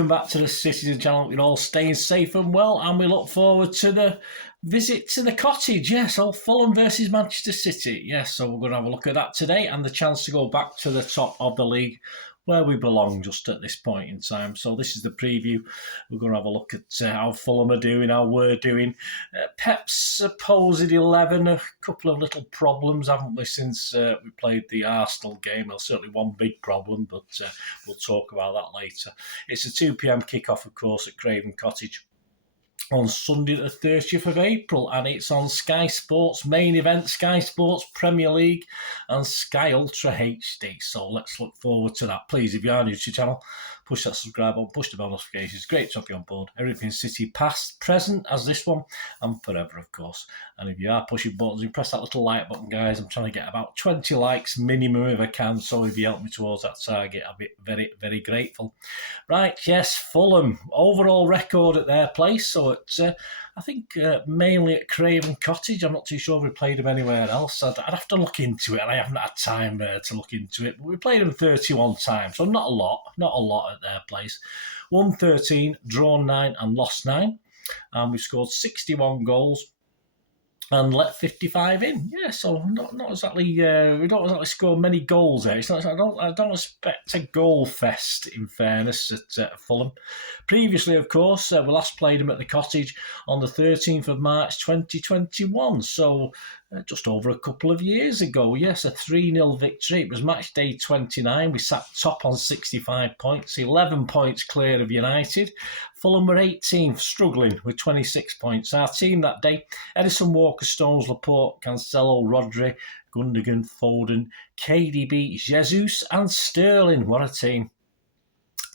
welcome back to the Citytilidie channel. You're all staying safe and well, and we look forward to the visit to the cottage. Yes, old Fulham versus Manchester City. Yes, so we're going to have a look at that today and the chance to go back to the top of the league where we belong just at this point in time. So this is the preview. We're going to have a look at how Fulham are doing, how we're doing. Pep's supposed 11, a couple of little problems, haven't we, since we played the Arsenal game? Well, certainly one big problem, but we'll talk about that later. It's a 2 p.m. kickoff, of course, at Creighton Cottage on Sunday the 30th of April, and it's on Sky Sports main event, Sky Sports Premier League and Sky Ultra HD. So let's look forward to that. Please, if you are new to the channel, push that subscribe button, push the bell notifications. Great to have you on board. Everything City past, present as this one, and forever, of course. And if you are pushing buttons, you press that little like button, guys. I'm trying to get about 20 likes minimum if I can, so if you help me towards that target, I'll be very, very grateful. Right, yes, Fulham, overall record at their place, so it's I think mainly at Creighton Cottage. I'm not too sure if we played them anywhere else. I'd have to look into it, and I haven't had time to look into it. But we played them 31 times, so not a lot at their place. Won 13, drawn 9, and lost 9. And we scored 61 goals and let 55 in. Yeah, so not exactly. We don't exactly score many goals there. It's not, I don't expect a goal fest, in fairness, at Fulham. Previously, of course, we last played them at the Cottage on the 13th of March 2021. So just over a couple of years ago. Yes, a 3-0 victory. It was match day 29. We sat top on 65 points, 11 points clear of United. Fulham were 18th, struggling with 26 points. Our team that day: Edison, Walker, Stones, Laporte, Cancelo, Rodri, Gundogan, Foden, KDB, Jesus and Sterling. What a team.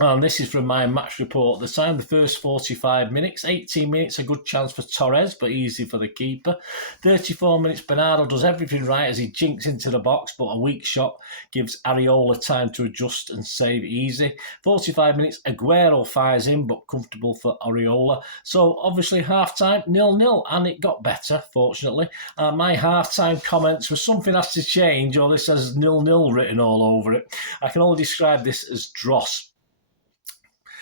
And this is from my match report. The time, the first 45 minutes, 18 minutes, a good chance for Torres, but easy for the keeper. 34 minutes, Bernardo does everything right as he jinks into the box, but a weak shot gives Areola time to adjust and save easy. 45 minutes, Aguero fires in, but comfortable for Areola. So obviously half-time, 0-0, and it got better, fortunately. My half-time comments were something has to change, or this has 0-0 written all over it. I can only describe this as dross.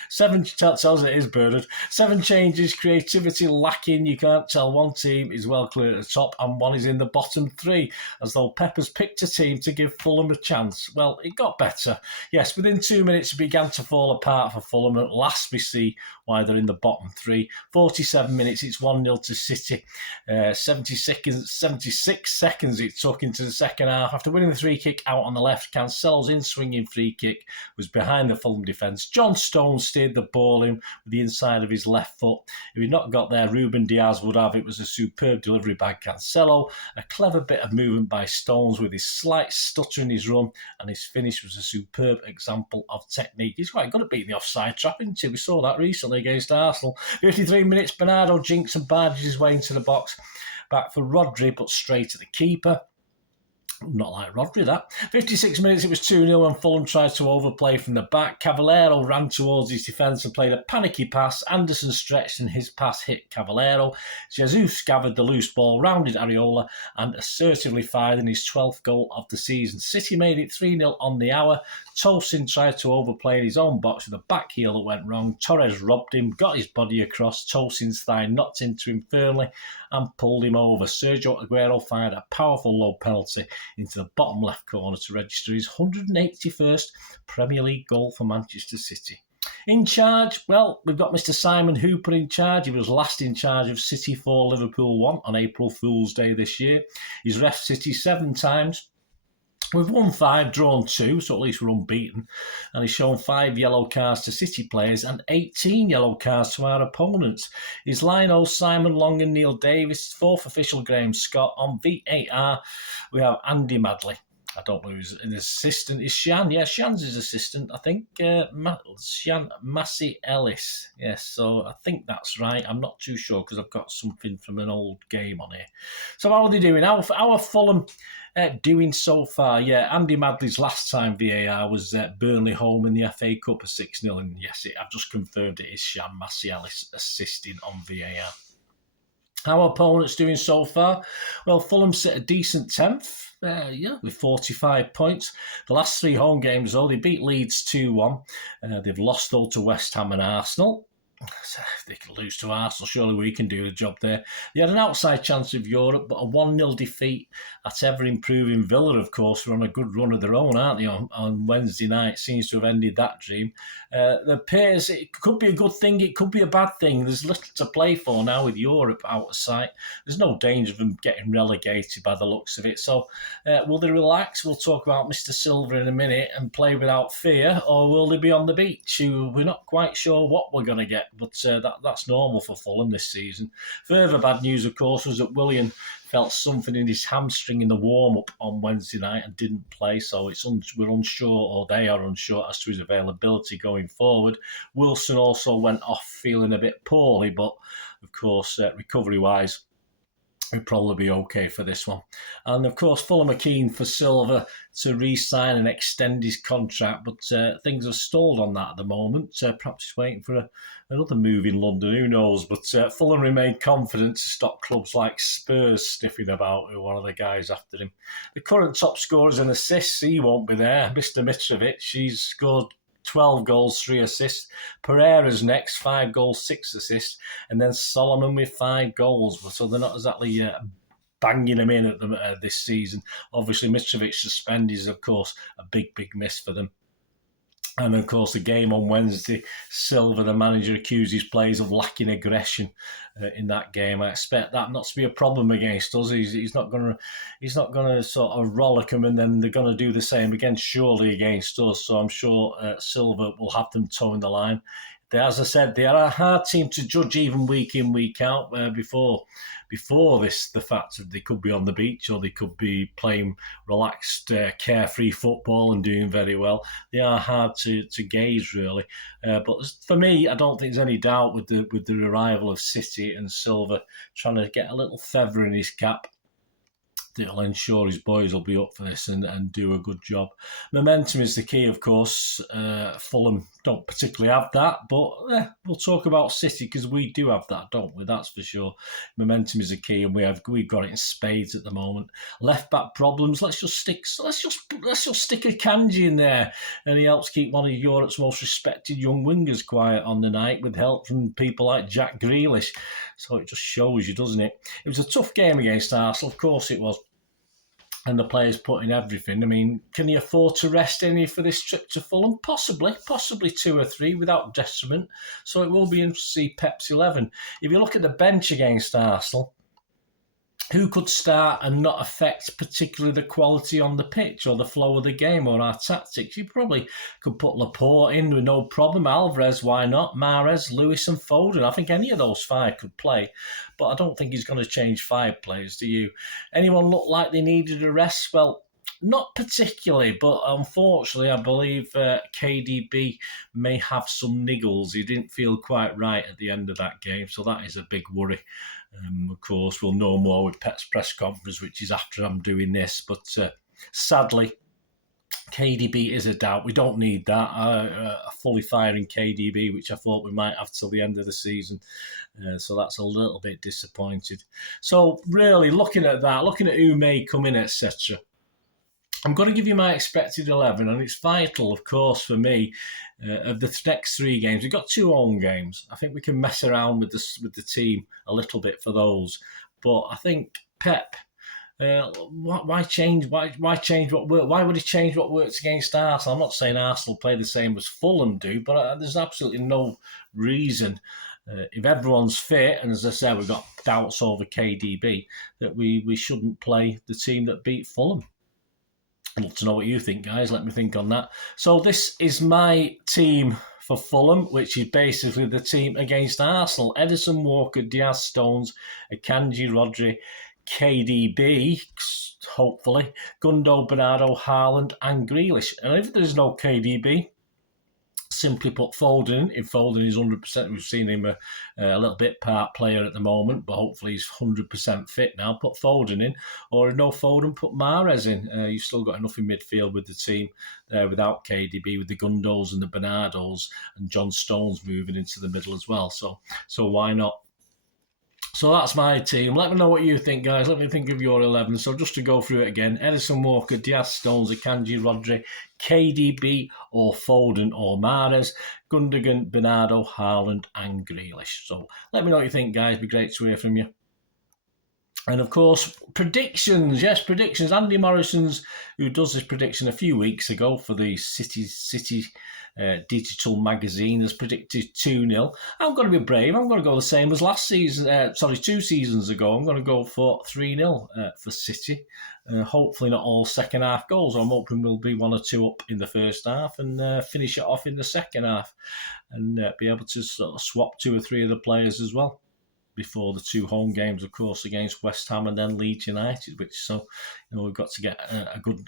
7 tells it is, Bernard. 7 changes, creativity lacking. You can't tell one team is well clear at the top and one is in the bottom 3, as though Pep has picked a team to give Fulham a chance. Well, it got better. Yes, within 2 minutes it began to fall apart for Fulham. At last we see why they're in the bottom 3. 47 minutes, it's 1-0 to City. 76 seconds it took into the second half. After winning the free kick out on the left, Cancelo's in-swinging free kick was behind the Fulham defence. John Stones steered the ball in with the inside of his left foot. If he'd not got there, Ruben Diaz would have. It was a superb delivery by Cancelo, a clever bit of movement by Stones with his slight stutter in his run, and his finish was a superb example of technique. He's quite good at beating the offside trap, isn't he? We saw that recently against Arsenal. 53 minutes, Bernardo jinks and barges his way into the box. Back for Rodri, but straight at the keeper. Not like Rodri, that. 56 minutes, it was 2-0 and Fulham tried to overplay from the back. Cavallero ran towards his defence and played a panicky pass. Anderson stretched and his pass hit Cavallero. Jesus gathered the loose ball, rounded Areola and assertively fired in his 12th goal of the season. City made it 3-0 on the hour. Tosin tried to overplay in his own box with a back heel that went wrong. Torres robbed him, got his body across. Tosin's thigh knocked into him firmly and pulled him over. Sergio Aguero fired a powerful low penalty into the bottom left corner to register his 181st Premier League goal for Manchester City. In charge, well, we've got Mr. Simon Hooper in charge. He was last in charge of City 4, Liverpool 1 on April Fool's Day this year. He's ref City 7 times. We've won 5, drawn 2, so at least we're unbeaten. And he's shown 5 yellow cards to City players and 18 yellow cards to our opponents. His linos, Simon Long and Neil Davis. 4th official, Graham Scott. On VAR, we have Andy Madley. I don't know who's his assistant. Is Shan? Yeah, Shan's his assistant, I think. Shan Massey Ellis. Yes, so I think that's right. I'm not too sure because I've got something from an old game on here. So how are they doing? How are Fulham doing so far? Yeah, Andy Madley's last time VAR was Burnley home in the FA Cup of 6-0. And yes, I've just confirmed it is Shan Massey Ellis assisting on VAR. Our opponents doing so far? Well, Fulham sit a decent 10th, with 45 points. The last 3 home games, though, they beat Leeds 2-1. They've lost, though, to West Ham and Arsenal. If they can lose to Arsenal, surely we can do the job there. They had an outside chance of Europe, but a 1-0 defeat at ever-improving Villa, of course, were on a good run of their own, aren't they, on Wednesday night. Seems to have ended that dream. It appears it could be a good thing, it could be a bad thing. There's little to play for now with Europe out of sight. There's no danger of them getting relegated by the looks of it. So will they relax? We'll talk about Mr. Silver in a minute and play without fear, or will they be on the beach? We're not quite sure what we're going to get, but that's normal for Fulham this season. Further bad news, of course, was that Willian felt something in his hamstring in the warm-up on Wednesday night and didn't play, so we're unsure, or they are unsure, as to his availability going forward. Wilson also went off feeling a bit poorly, but of course, recovery-wise, he'll probably be okay for this one. And of course, Fulham are keen for Silva to re-sign and extend his contract, but things are stalled on that at the moment. Perhaps he's waiting for another move in London, who knows? But Fulham remain confident to stop clubs like Spurs sniffing about who one of the guys after him. The current top scorers in assists, he won't be there. Mr. Mitrovic, he's scored 12 goals, 3 assists. Pereira's next, 5 goals, 6 assists. And then Solomon with 5 goals. So they're not exactly banging them in at this season. Obviously, Mitrovic suspended is, of course, a big miss for them. And of course, the game on Wednesday, Silva, the manager, accused his players of lacking aggression in that game. I expect that not to be a problem against us. He's not going to sort of rollick them, and then they're going to do the same again, surely against us. So I'm sure Silva will have them toeing the line. As I said, they are a hard team to judge even week in, week out. Before this, the fact that they could be on the beach or they could be playing relaxed, carefree football and doing very well. They are hard to gauge, really. But for me, I don't think there's any doubt with the arrival of City and Silva trying to get a little feather in his cap. It'll ensure his boys will be up for this and do a good job. Momentum is the key, of course. Fulham don't particularly have that, but we'll talk about City because we do have that, don't we? That's for sure. Momentum is the key, and we've got it in spades at the moment. Left back problems. Let's just stick a Kanji in there, and he helps keep one of Europe's most respected young wingers quiet on the night with help from people like Jack Grealish. So it just shows you, doesn't it? It was a tough game against Arsenal, of course it was. And the players put in everything. I mean, can he afford to rest any for this trip to Fulham? Possibly 2 or 3 without detriment. So it will be interesting to see Pep's 11. If you look at the bench against Arsenal, who could start and not affect particularly the quality on the pitch or the flow of the game or our tactics? You probably could put Laporte in with no problem. Alvarez, why not? Mahrez, Lewis and Foden. I think any of those 5 could play, but I don't think he's going to change 5 players, do you? Anyone look like they needed a rest? Well, not particularly, but unfortunately, I believe KDB may have some niggles. He didn't feel quite right at the end of that game, so that is a big worry. Of course, we'll know more with Pet's press conference, which is after I'm doing this. But sadly, KDB is a doubt. We don't need that. A fully firing KDB, which I thought we might have till the end of the season. So that's a little bit disappointed. So really, looking at who may come in, etc., I'm going to give you my expected 11, and it's vital, of course, for me, of the next 3 games. We've got 2 home games. I think we can mess around with the team a little bit for those. But I think Pep, why change? Why change what worked? Why would he change what works against Arsenal? I'm not saying Arsenal play the same as Fulham do, but there's absolutely no reason. If everyone's fit, and as I said, we've got doubts over KDB, that we shouldn't play the team that beat Fulham. I'd love to know what you think, guys. Let me think on that. So this is my team for Fulham, which is basically the team against Arsenal. Ederson, Walker, Diaz, Stones, Akanji, Rodri, KDB, hopefully, Gundo, Bernardo, Haaland and Grealish. And if there's no KDB, simply put Foden in. If Foden is 100%, we've seen him a little bit part player at the moment, but hopefully he's 100% fit now. Put Foden in, or if no Foden, put Mahrez in. You've still got enough in midfield with the team there without KDB, with the Gundos and the Bernardos and John Stones moving into the middle as well. So why not? So that's my team. Let me know what you think, guys. Let me think of your 11. So just to go through it again, Edison, Walker, Diaz, Stones, Akanji, Rodri, KDB or Foden or Mahrez, Gundogan, Bernardo, Haaland and Grealish. So let me know what you think, guys. It'd be great to hear from you. And of course, predictions. Yes, predictions. Andy Morrison's, who does this prediction a few weeks ago for the City digital magazine, has predicted 2-0. I'm going to be brave. I'm going to go the same as last season. 2 seasons ago. I'm going to go for 3-0 for City. Hopefully not all second half goals. I'm hoping we'll be 1 or 2 up in the first half and finish it off in the second half and be able to sort of swap 2 or 3 of the players as well before the 2 home games, of course, against West Ham and then Leeds United. We've got to get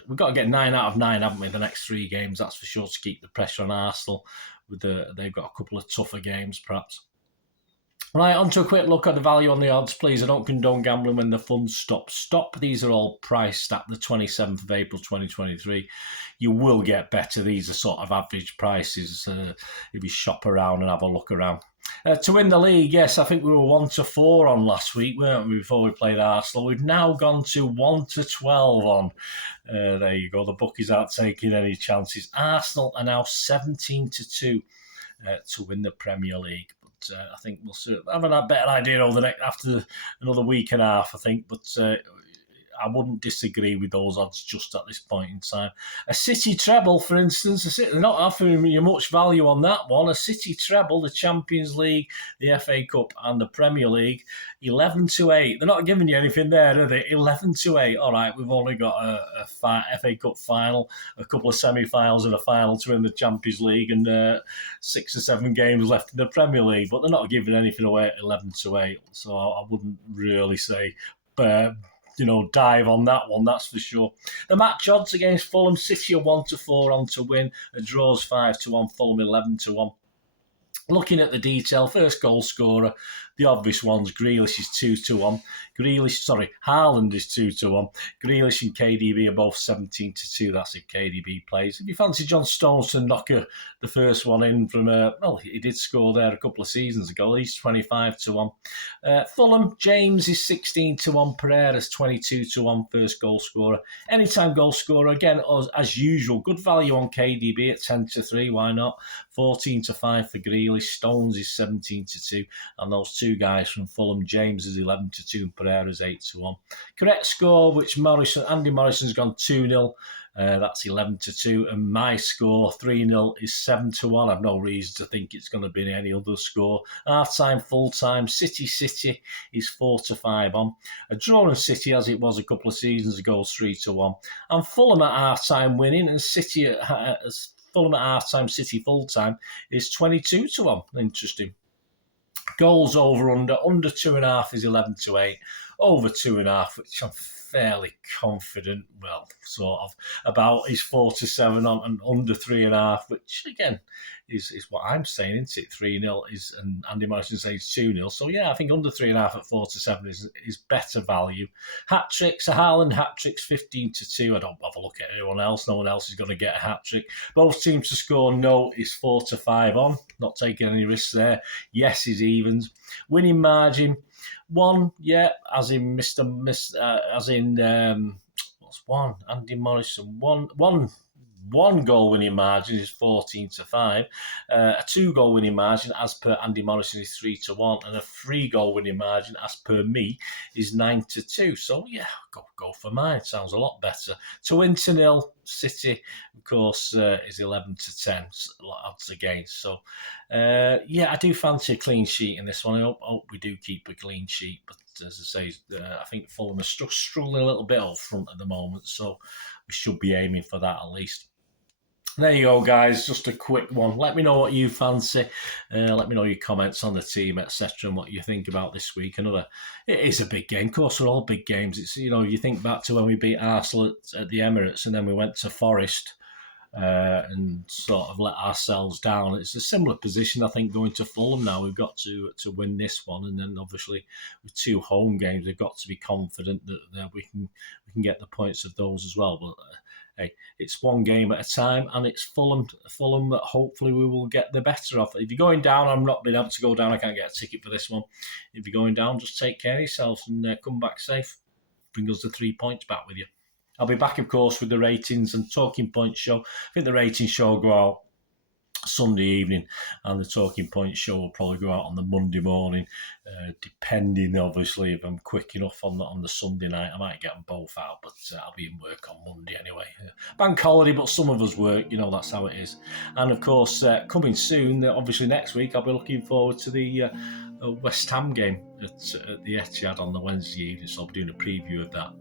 we've got to get 9 out of 9, haven't we? The next 3 games, that's for sure, to keep the pressure on Arsenal. They've got a couple of tougher games, perhaps. Right, on to a quick look at the value on the odds, please. I don't condone gambling when the funds stop. These are all priced at the 27th of April 2023. You will get better. These are sort of average prices if you shop around and have a look around. To win the league, yes, I think we were 1-4 on last week, weren't we, before we played Arsenal. We've now gone to 1-12 on. There you go. The bookies aren't taking any chances. Arsenal are now 17-2 to win the Premier League. I think we'll have a better idea after another week and a half, I think. But I wouldn't disagree with those odds just at this point in time. A City treble, for instance, they're not offering you much value on that one. A City treble, the Champions League, the FA Cup and the Premier League, 11-8. They're not giving you anything there, are they? 11-8. All right, we've only got a FA Cup final, a couple of semi-finals and a final to win the Champions League and 6 or 7 games left in the Premier League. But they're not giving anything away at 11-8. So I wouldn't really say dive on that one, that's for sure. The match odds against Fulham, City are 1-4 on to win. A draw's 5-1, Fulham 11-1. Looking at the detail, first goal scorer, the obvious ones, Grealish is 2-1. Haaland is 2-1. Grealish and KDB are both 17-2. That's if KDB plays. If you fancy John Stones to knock the first one in from he did score there a couple of seasons ago. He's 25-1. Fulham, James is 16-1. Pereira's 22-1. First goal scorer. Anytime goal scorer, again, as usual, good value on KDB at 10-3. Why not? 14-5 for Grealish. Stones is 17-2. And those 2 guys from Fulham, James is 11-2 and Pereira's 8-1. Correct score, which Andy Morrison's gone 2-0. That's 11-2. And my score, 3-0, is 7-1. I've no reason to think it's going to be any other score. Half-time, full-time, City is 4-5 on. A draw in City, as it was a couple of seasons ago, is 3-1. And Fulham at half-time winning, and Fulham at half-time, City full-time is 22-1. Interesting. Goals over under 2.5 is 11-8. Over 2.5, which I'm fairly confident, sort of, about is 4-7 on, and under 3.5, which again is what I'm saying, isn't it? 3-0 is, and Andy Morrison says 2-0. So yeah, I think under 3.5 at 4-7 is better value. Hat tricks, a Haaland hat trick's 15-2. I don't have a look at anyone else. No one else is going to get a hat trick. Both teams to score no is 4-5 on. Not taking any risks there. Yes is evens. Winning margin. 1, yeah, as in what's 1? Andy Morrison, 1 goal winning margin is 14-5. A 2 goal winning margin, as per Andy Morrison, is 3-1, and a 3 goal winning margin, as per me, is 9-2. So yeah, go for mine. Sounds a lot better. To win 2-0, City, of course, is 11-10 odds against. So yeah, I do fancy a clean sheet in this one. I hope we do keep a clean sheet, but as I say, I think Fulham are struggling a little bit up front at the moment, so we should be aiming for that at least. There you go, guys. Just a quick one. Let me know what you fancy. Let me know your comments on the team, etc., and what you think about this week. It is a big game. Of course, they're all big games. It's you think back to when we beat Arsenal at the Emirates, and then we went to Forest and sort of let ourselves down. It's a similar position, I think, going to Fulham now. We've got to win this one, and then obviously with 2 home games, we've got to be confident that we can get the points of those as well. But hey, it's one game at a time, and it's Fulham that hopefully we will get the better of. If you're going down, I'm not being able to go down. I can't get a ticket for this one. If you're going down, just take care of yourselves and come back safe. Bring us the 3 points back with you. I'll be back, of course, with the ratings and talking points show. I think the ratings show will go out Sunday evening, and the talking points show will probably go out on the Monday morning, depending obviously if I'm quick enough on the Sunday night. I might get them both out, but I'll be in work on Monday anyway. Bank holiday, but some of us work, that's how it is. And of course, coming soon, obviously next week, I'll be looking forward to the West Ham game at the Etihad on the Wednesday evening, so I'll be doing a preview of that.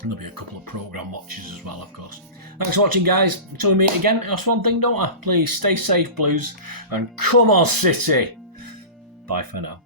And there'll be a couple of programme watches as well, of course. Thanks for watching, guys. Until we meet again, that's one thing, don't I? Please stay safe, Blues, and come on, City. Bye for now.